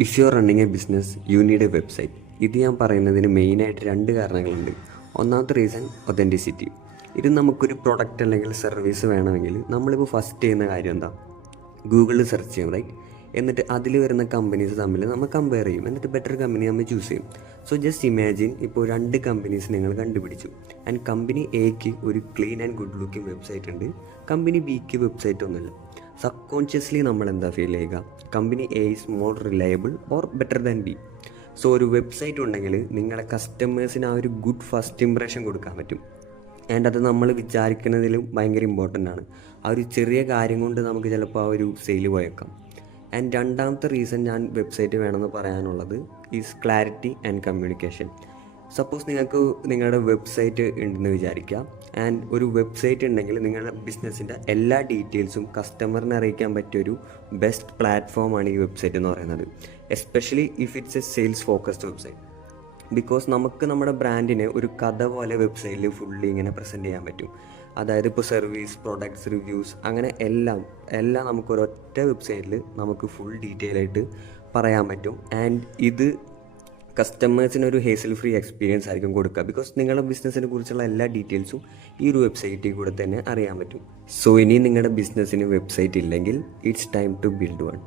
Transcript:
If you are running A business you need A website. ഇത് ഞാൻ പറയുന്നതിന് മെയിനായിട്ട് രണ്ട് കാരണങ്ങളുണ്ട്. ഒന്നാമത്തെ റീസൺ ഒതൻറ്റിസിറ്റി. ഇത് നമുക്കൊരു പ്രൊഡക്റ്റ് അല്ലെങ്കിൽ സർവീസ് വേണമെങ്കിൽ നമ്മളിപ്പോൾ ഫസ്റ്റ് ചെയ്യുന്ന കാര്യം എന്താ, ഗൂഗിളിൽ സെർച്ച് ചെയ്യും, റൈറ്റ്? എന്നിട്ട് അതിൽ വരുന്ന കമ്പനീസ് തമ്മിൽ നമ്മൾ കമ്പയർ ചെയ്യും, എന്നിട്ട് ബെറ്റർ കമ്പനി നമ്മൾ ചൂസ് ചെയ്യും. സോ ജസ്റ്റ് ഇമാജിൻ, ഇപ്പോൾ രണ്ട് കമ്പനീസ് നിങ്ങൾ കണ്ടുപിടിച്ചു. ആൻഡ് കമ്പനി എക്ക് ഒരു clean and good looking website ഉണ്ട്, കമ്പനി ബിക്ക് വെബ്സൈറ്റ് ഒന്നുമില്ല. സബ് കോൺഷ്യസ്ലി നമ്മൾ എന്താ ഫീൽ ചെയ്യുക, company A is more reliable or better than B. So ഒരു വെബ്സൈറ്റ് ഉണ്ടെങ്കിൽ നിങ്ങളുടെ കസ്റ്റമേഴ്സിന് ആ ഒരു ഗുഡ് ഫസ്റ്റ് ഇംപ്രഷൻ കൊടുക്കാൻ പറ്റും. ആൻഡ് അത് നമ്മൾ വിചാരിക്കുന്നതിലും ഭയങ്കര ഇമ്പോർട്ടൻ്റ് ആണ്. ആ ഒരു ചെറിയ കാര്യം കൊണ്ട് നമുക്ക് ചിലപ്പോൾ ആ ഒരു സെയിൽ പോയേക്കാം. ആൻഡ് രണ്ടാമത്തെ റീസൺ ഞാൻ വെബ്സൈറ്റ് വേണമെന്ന് പറയാനുള്ളത് is clarity and communication. Suppose നിങ്ങൾക്ക് നിങ്ങളുടെ വെബ്സൈറ്റ് ഉണ്ടെന്ന് വിചാരിക്കുക. ആൻഡ് ഒരു വെബ്സൈറ്റ് ഉണ്ടെങ്കിൽ നിങ്ങളുടെ ബിസിനസ്സിൻ്റെ എല്ലാ ഡീറ്റെയിൽസും കസ്റ്റമറിനെ അറിയിക്കാൻ പറ്റിയൊരു ബെസ്റ്റ് പ്ലാറ്റ്ഫോമാണ് ഈ വെബ്സൈറ്റ് എന്ന് പറയുന്നത്. Especially if it's A sales focused website. Because നമുക്ക് നമ്മുടെ ബ്രാൻഡിനെ ഒരു കഥ പോലെ വെബ്സൈറ്റിൽ ഫുള്ളി ഇങ്ങനെ പ്രസൻറ്റ് ചെയ്യാൻ പറ്റും. അതായത് ഇപ്പോൾ സർവീസ്, പ്രൊഡക്ട്സ്, റിവ്യൂസ്, അങ്ങനെ എല്ലാം നമുക്ക് ഒരൊറ്റ വെബ്സൈറ്റിൽ നമുക്ക് ഫുൾ ഡീറ്റെയിൽ ആയിട്ട് പറയാൻ പറ്റും. ആൻഡ് ഇത് കസ്റ്റമേഴ്സിനൊരു ഹേസൽ ഫ്രീ എക്സ്പീരിയൻസ് ആയിരിക്കും കൊടുക്കുക. ബിക്കോസ് നിങ്ങളുടെ ബിസിനസ്സിനെ കുറിച്ചുള്ള എല്ലാ ഡീറ്റെയിൽസും ഈ ഒരു വെബ്സൈറ്റിൽ കൂടെ തന്നെ അറിയാൻ പറ്റും. സോ ഇനി നിങ്ങളുടെ ബിസിനസ്സിന് വെബ്സൈറ്റ് ഇല്ലെങ്കിൽ it's time to build one.